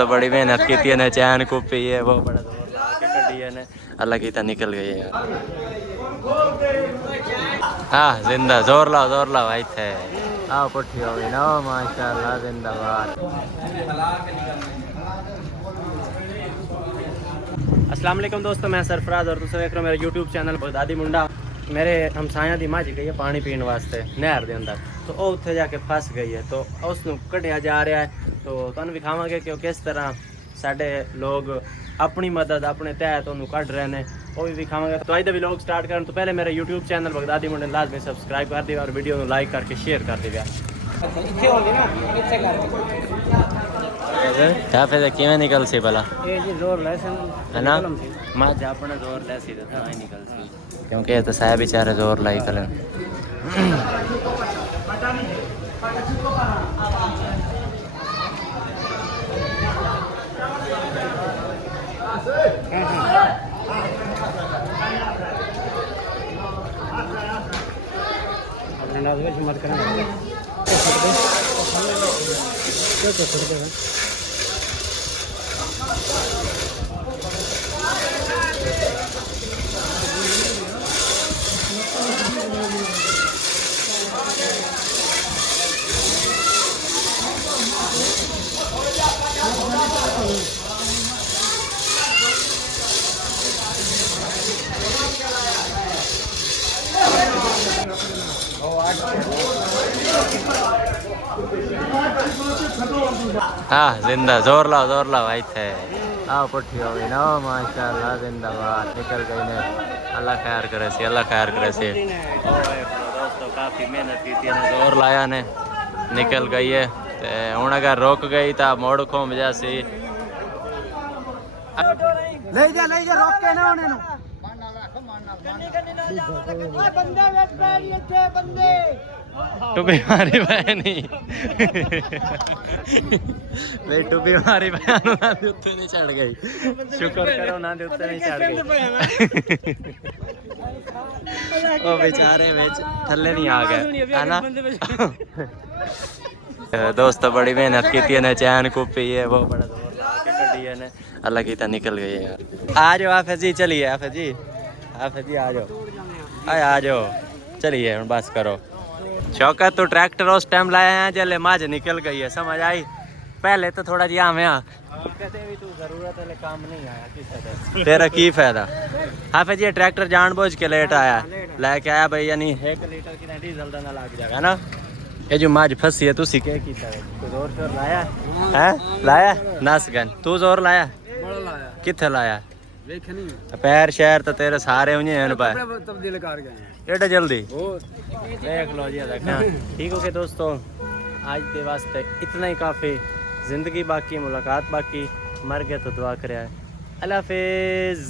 दोस्तों बड़ी मेहनत की थी ने चैन कुपी है वो बड़ा जोर लगा के कटी है ने अल्लाह की तो निकल गई है यार। हाँ जिंदा जोर लाओ भाई थे आओ पुट्ठी हो गई ना माशाल्लाह जिंदाबाद। अस्सलाम वालेकुम दोस्तों, मैं सरफराज और तुम देख रहे हो मेरा यूट्यूब चैनल बगदादी मुंडा। मेरे हमसाया दी माँ जी गई है पानी पीने वास्ते नहर के अंदर, तो वो उत्थे जाके फस गई है, तो उसनू कढ़िया जा रहा है। तो तुहानू विखावांगे कि किस तरह साडे लोग अपनी मदद अपने तहत उन्होंने कढ़ रहे हैं, वो भी विखावांगे। तो अज भी लोग स्टार्ट करने तो पहले मेरा यूट्यूब चैनल बगदादी मुंडे लाजमी सब्सक्राइब कर दिया और वीडियो को लाइक करके शेयर कर दिया। क्या फिर किमें निकल सी भला है ना मैं अपने जोर लैसी तो ही निकल सी, क्योंकि ये तो साहब बेचारे जोर लाई करें। मत करना हाँ जिंदा जोर लाओ भाई थे आओ पुट्ठी हो गई ना माशाल्लाह जिंदाबाद निकल गई ने अल्लाह खैर करे सी अल्लाह खैर करे सी। दोस्तों काफ़ी मेहनत की थी जोर लाया ने निकल गई है, हूँ अगर रुक गई तो मोड़ घूम जासी। ले जा रोक के ना उन्हें टुपी मारी बहनी भाई टुपी मारी बहन ना दे उत्ते नहीं चढ़ गई, शुक्र करो ना दे उत्ते नहीं चढ़ गई। ओ बेचारे बेच थल्ले नहीं आ गए है ना। दोस्तों बड़ी मेहनत की थी ने चैन कुपी है वो बड़ा जोर लगा के कटी है ने अल्लाह की तो निकल गई है यार। आ जाओ आफिज जी, चलिए आफिज जी आ जाओ आ जाओ चलिए बस करो। शौकत तो ट्रैक्टर उस टाइम लाया है जल्ले माज निकल गई है, समझ आई। पहले तो थोड़ा जी हमें जरूरत है काम नहीं आया तेरा की फायदा। हाफिज जी ट्रैक्टर जानबूझ के लेट आया लेके आया भाई, यानी 1 लीटर की डीजल ना लग जाएगा ना। ये जो माज फसी है तू सीखे की जोर शोर लाया है लाया नसगन तू जोर लाया किथे लाया पैर शहर तो तेरे सारे तब्दील कर गए एडा जल्दी देख लो जी देखा। ठीक हो गया दोस्तों, आज के वास्ते इतना ही काफ़ी। ज़िंदगी बाकी मुलाकात बाकी, मर गया तो दुआ करे। अल्लाह हाफिज़।